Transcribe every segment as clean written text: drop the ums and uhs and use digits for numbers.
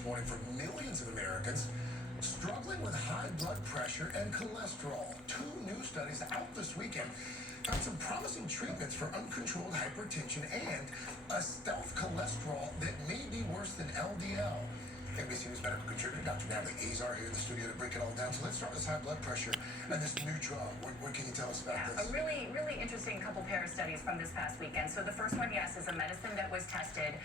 this morning for millions of Americans struggling with high blood pressure and cholesterol. Two new studies out this weekend found some promising treatments for uncontrolled hypertension and a stealth cholesterol that may be worse than LDL. NBC News medical contributor Dr. Natalie Azar here in the studio to break it all down. So let's start with this high blood pressure and this new drug. What can you tell us about this? A really interesting couple pair of studies from this past weekend. So the first one, yes, is a medicine that was tested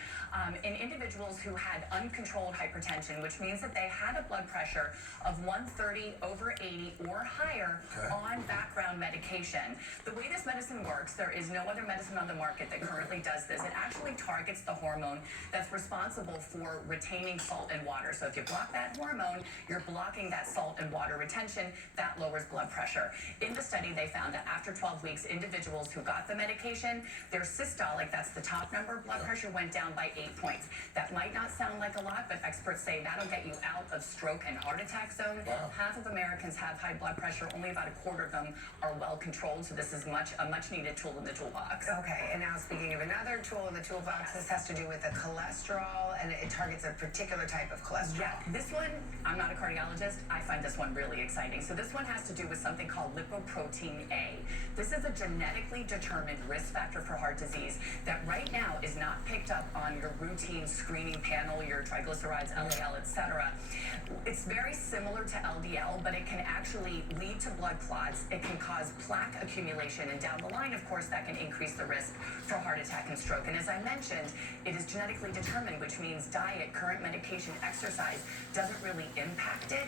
in individuals who had uncontrolled hypertension, which means that they had a blood pressure of 130 over 80 or higher on background medication. The way this medicine works, there is no other medicine on the market that currently does this. It actually targets the hormone that's responsible for retaining salt and water. So if you block that hormone, you're blocking that salt and water retention. That lowers blood pressure. In the study, they found that after 12 weeks, individuals who got the medication, their systolic, that's the top number, blood pressure went down by 8 points. That might not sound like a lot, but experts say that'll get you out of stroke and heart attack zone. Wow. Half of Americans have high blood pressure. Only about a quarter of them are well controlled. So this is a much needed tool in the toolbox. Okay, and now speaking of another tool in the toolbox, this has to do with the cholesterol, and it targets a particular type of cholesterol. Yeah, this one, I'm not a cardiologist. I find this one really exciting. So this one has to do with something called lipoprotein A. This is a genetically determined risk factor for heart disease that right now is not picked up on your routine screening panel, your triglycerides, LDL, etc. It's very similar to LDL, but it can actually lead to blood clots. It can cause plaque accumulation, and down the line, of course, that can increase the risk for heart attack and stroke. And as I mentioned, it is genetically determined, which means diet, current medication, exercise doesn't really impact it.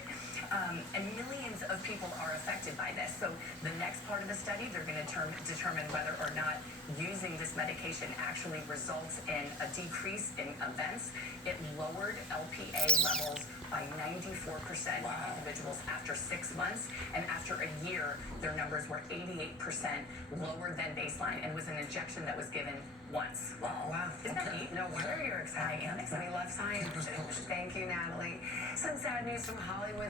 And millions of people are affected by this. So the next part of the study, they're going to determine whether or not using this medication actually results in a decrease in events. It lowered LPA levels by 94% in individuals after 6 months, and after a year, their numbers were 88% lower than baseline, and was an injection that was given once. Wow. Isn't that neat? No wonder you're excited. I am excited. We love science. Thank you, Natalie. Some sad news from Hollywood.